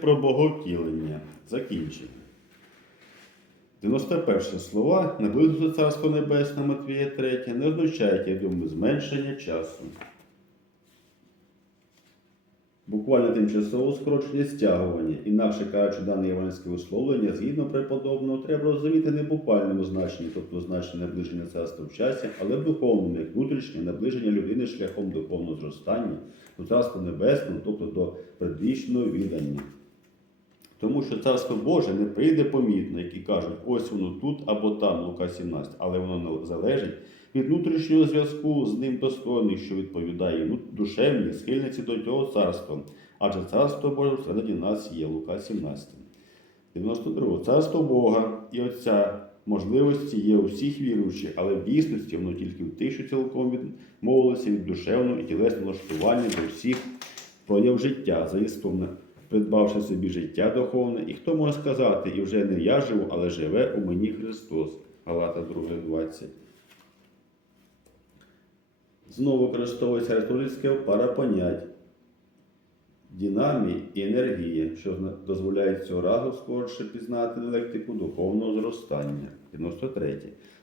Про боговтілення. Закінчення. 91 слова наблизиться Царство Небесне Матвія 3 не означає, як думаю, зменшення часу. Буквально тимчасово скорочення стягування, інакше кажучи, дане євангельське висловлення, згідно преподобного, треба розуміти не в буквальному значенні, тобто значення наближення царства в часі, але в духовному, як внутрішнє наближення людини шляхом духовного зростання до царства небесного, тобто до предвічного віддання. Тому що царство Боже не прийде помітно, які кажуть, ось воно тут або там, Лука 17, але воно залежить від внутрішнього зв'язку з ним достойних, що відповідає душевній схильниці до цього царства. Адже царство Боже всередині нас є, Лука 17. 92. Царство Бога і Отця можливості є у всіх віруючих, але в дійсності воно тільки в тих, що цілком відмовилися від душевного і тілесного влаштування до всіх прояв життя, заїстовне, придбавши собі життя духовне. І хто може сказати, і вже не я живу, але живе у мені Христос. Галата 2.20. Знову використовується риторичне пара понять. Динамії і енергія, що дозволяє цього разу скорше пізнати диалектику духовного зростання. 93.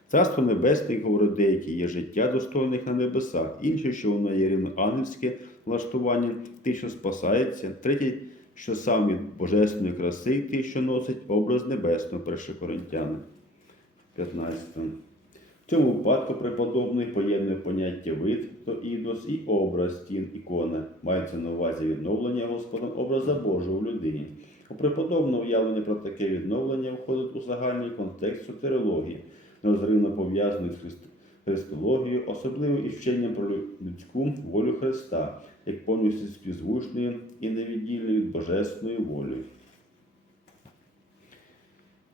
Царство Небесне, як говорять деякі, є життя достойних на небесах, інше, що воно є рівноангельське влаштування, тих, що спасається, третє, що сам від божественної краси, і тих, що носить образ небесного, 1 Коринтяни. 15. В цьому випадку преподобний поєднує поняття вид то ідос і образ стін ікона. Мається на увазі відновлення Господом образа Божого в людині. У преподобного уявлення про таке відновлення входить у загальний контекст сотерології, нерозривно пов'язаний з христологією, особливо із вченням про людську волю Христа, як повністю співзвучною і невіддільною від божественною волею.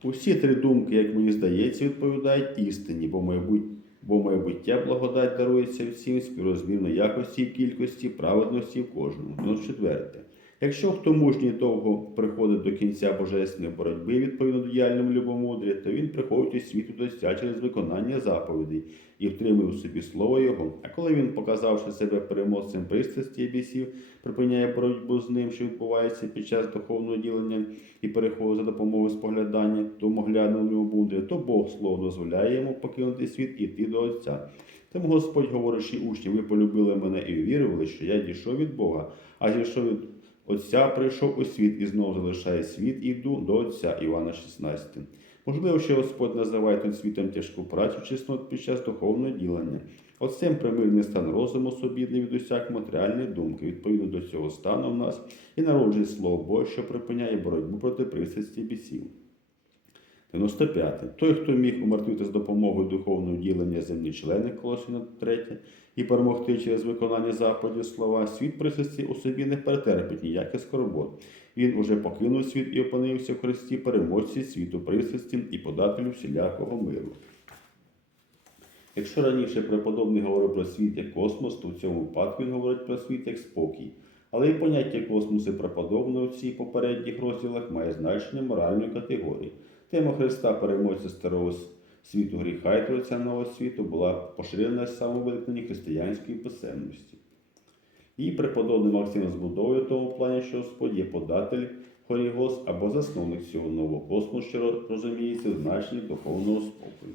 Усі три думки, як мені здається, відповідають істині, бо майбут- бо майбуття благодать дарується всім співрозмірно якості і кількості, праведності в кожному. Ну, четверте. Якщо хто мужній довго приходить до кінця божественної боротьби відповідно до діяльному любомудрі, то він приходить у світу до Отця через виконання заповідей і втримує у собі слово Його. А коли він, показавши себе переможцем пристрасті і бісів, припиняє боротьбу з ним, що відбувається під час духовного ділення і переходу за допомогою споглядання до моглядного любомудря, то Бог слово дозволяє йому покинути світ і йти до Отця. Тому Господь, говорячи учням, ви полюбили мене і увірували, що я дійшов від Бога, а зійшов від Отця прийшов у світ і знову залишає світ і йду до Отця Івана 16. Можливо, що Господь називає тут світом тяжку працю чеснот під час духовного ділення. Отцем примирний стан розуму собідний від усяк матеріальної думки. Відповідно до цього стану в нас і народжує слово Боже, що припиняє боротьбу проти присесті бісів. 95. Той, хто міг умертвити з допомогою духовного ділення земні члени Колосина 3 і перемогти через виконання заповіді слова, світ присесті у собі не перетерпить ніяких скорбот. Він уже покинув світ і опинився в Христі переможці світу присесті і подателю всілякого миру. Якщо раніше преподобний говорив про світ як космос, то в цьому випадку він говорить про світ як спокій. Але і поняття космосу преподобного в цій попередніх розділах має значення моральної категорії. Тема Христа переможця старого світу гріха і творця нового світу була поширена з самого християнської писемності. Її преподобний Максим збудовує в тому плані, що Господь є податель Хорігос або засновник цього нового космосу, що розуміється в значенні духовного спокою.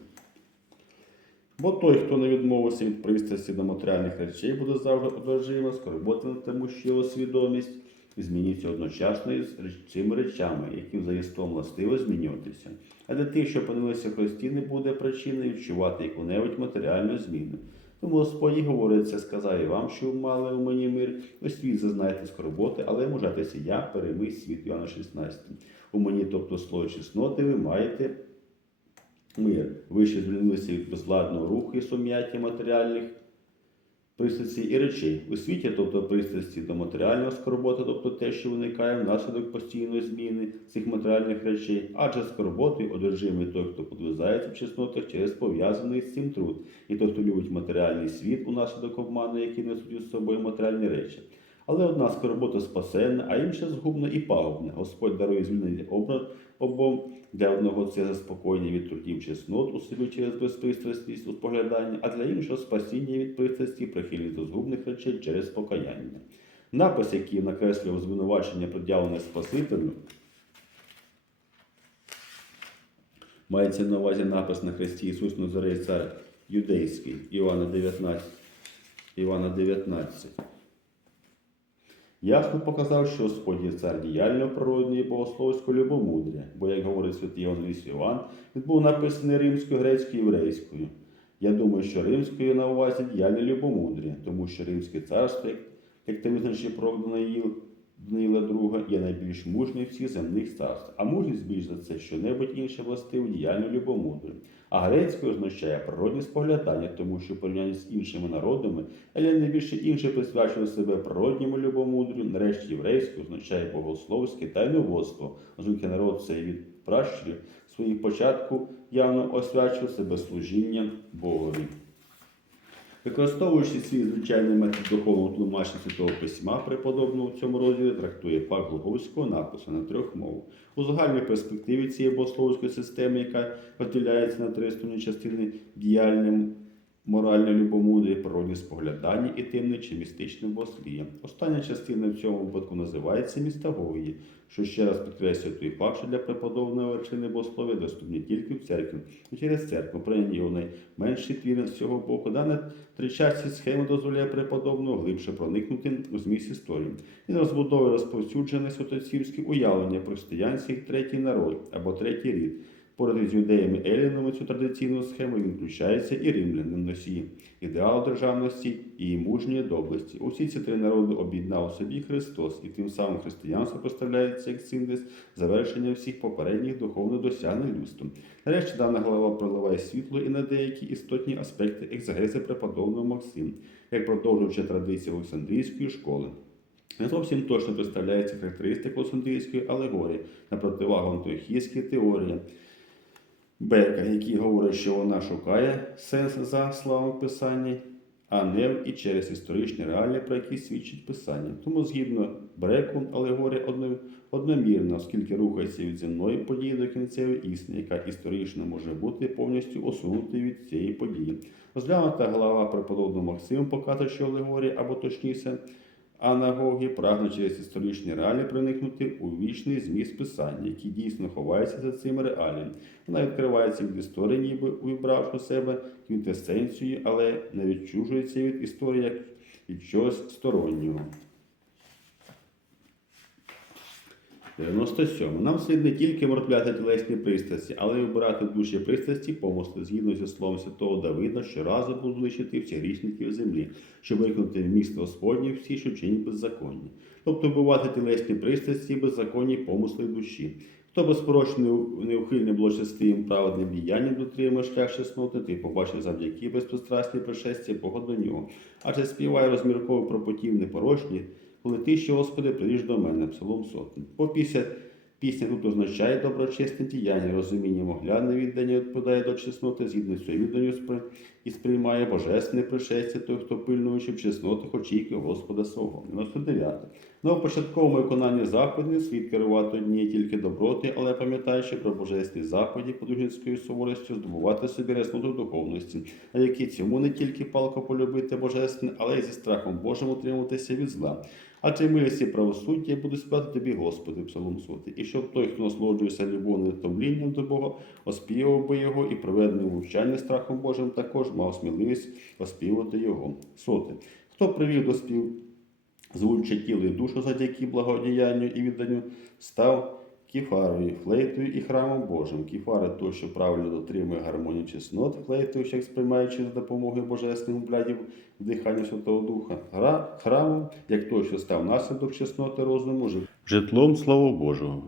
Бо той, хто не відмовився від пристрасті до матеріальних речей, буде завжди одержимо, скорботитиму його свідомість і зміниться одночасно із цими речами, які взаєстом властиво змінюватися. А для тих, що опинилися в Христі, не буде причини відчувати яку-небудь матеріальну зміну. Тому Господь і говорить це, сказав і вам, що мали у мені мир, ви світ зазнаєте скорботи, але мужатися я, перемий світ Іоанна 16. У мені, тобто слово чесноти, ви маєте мир. Ви ще звільнилися від безладного руху і сум'яття матеріальних пристрасті і речей. У світі, тобто пристрасті до матеріального скорботи, тобто те, що виникає внаслідок постійної зміни цих матеріальних речей, адже скорботи одержимий той, хто подвизається в чеснотах через пов'язаний з цим труд, і той, хто любить матеріальний світ унаслідок обману, який несуть із собою матеріальні речі. Але одна скорбота спасенна, а інша згубна і пагубна. Господь дарує звільнення образ обом. Для одного це заспокоєння від трудів чеснот у собі через безпристрасність у спогляданні, а для іншого спасіння від пристрасті, прихильність до згубних речей через покаяння. Напис, який накреслював звинувачення пред'явлене Спасителю, мається на увазі напис на хресті Ісус Назарей цар юдейський, Івана 19. Івана 19. Ясно показав, що Господь є цар діяльного природньої богословського любомудря, бо, як говорить святий Євангеліст Іван, він був написаний римською, грецькою, єврейською. Я думаю, що римською на увазі діяльне любомудря, тому що Римське царство, як- ти визначив про Даниїла II, є найбільш мужнім всіх земних царств, а мужність більш за це що-небудь інше властиво діяльне любомудрю. А грецькою означає природні споглядання, тому що в порівнянні з іншими народами Еля найбільше інше присвячував себе природньому любомудрю, нарешті єврейською означає богословське тайноводство, оскільки народ цей від своїх початку явно освячував себе служінням Богові. Використовуючи свій звичайний метод духовного тлумачення Святого Письма, преподобного в цьому розділі трактує факт глуховського напису на трьох мовах. У загальній перспективі цієї богословської системи, яка розділяється на три основні частини діяльним моральне любомудрі, природні споглядання і темне чи містичне богослів'я. Остання частина в цьому випадку називається містагогії, що ще раз підкреслює той факт, що для преподобної вершини богослов'я доступні тільки в церкві. І через церкву прийняті його найменші твіри з цього боку. Дане тричасті схеми дозволяє преподобного глибше проникнути у зміст історії. Він розбудовує розповсюджене святоцівське уявлення про християнський третій народ або третій рід. Поряд із юдеями Елінами цю традиційну схему він включається і римлянин носії ідеалу державності і мужньої доблесті. Усі ці три народи об'єднав у собі Христос, і тим самим християнство представляється як синтез завершення всіх попередніх духовно досягнень людством. Нарешті дана глава проливає світло і на деякі істотні аспекти екзегези преподобного Максим, як продовжуючи традиції Олександрійської школи. Не зовсім точно представляється характеристика Олександрійської алегорії на противагу антиохійській теорії. Бека, який говорить, що вона шукає сенс за словами Писання, а не і через історичні реалії, про які свідчить Писання. Тому, згідно Бреку, алегорія одномірна, оскільки рухається від земної події до кінцевої істини, яка історично може бути повністю осунутою від цієї події. Розглянута глава преподобного Максиму показує, що алегорія, або точніше, Анагоги прагнуть через історичні реалії проникнути у вічний зміст писання, який дійсно ховається за цими реаліями. Вона відкривається від історії, ніби увібравши у себе квінтесенцію, але не відчужується від історії як від чогось стороннього. 97. Нам слід не тільки мертвляти тілесні пристрасті, але й обирати душі пристрасті помисли згідно зі словом святого Давида, що разом будуть лишити всі грішників землі, щоб виконати місто Господнє всі, що чинять беззаконні. Тобто вбивати тілесні пристрасті беззаконні помисли душі. Хто безпорочно неухильним благочестивим праведним діянням дотримує шлях чесноти, ти побачив завдяки безпристрасні пришестя Бога нього. Адже співає розмірково про потів непорочні, коли ти, ще Господи, прийдеш до мене, Псалом сотень. По після пісня тут означає доброчесне діяння, розуміння моглянне віддання відповідає до чесноти, згідно цією відданню і сприймає божественне пришестя той, хто пильнуючи в чеснотах очікує Господа свого. 99. Ну, в початковому виконанні заходів слід керувати однією тільки доброти, але пам'ятаючи про божественні заходи подужницькою суворістю, здобувати собі ресноту духовності, а які цьому не тільки палко полюбити божественне, але й зі страхом Божим утримуватися від зла. Адже милості правосуддя будуть спати тобі, Господи, Псалом сотий. Щоб той, хто насолоджується любовним томлінням до Бога, оспівав би його і проведеним вивчання страхом Божим, також мав сміливість оспівати його. Соте. Хто привів до спів звуччя тіло і душу завдяки благодіянню і відданню, став кефарою, флейтою і храмом Божим. Кефара той, що правильно дотримує гармонію чеснот, флейтою, як сприймаючи за допомогою божественних блядів вдихання Святого Духа, храмом, як той, що став наслідок чесноти розуму, жит- житлом Слова Божого.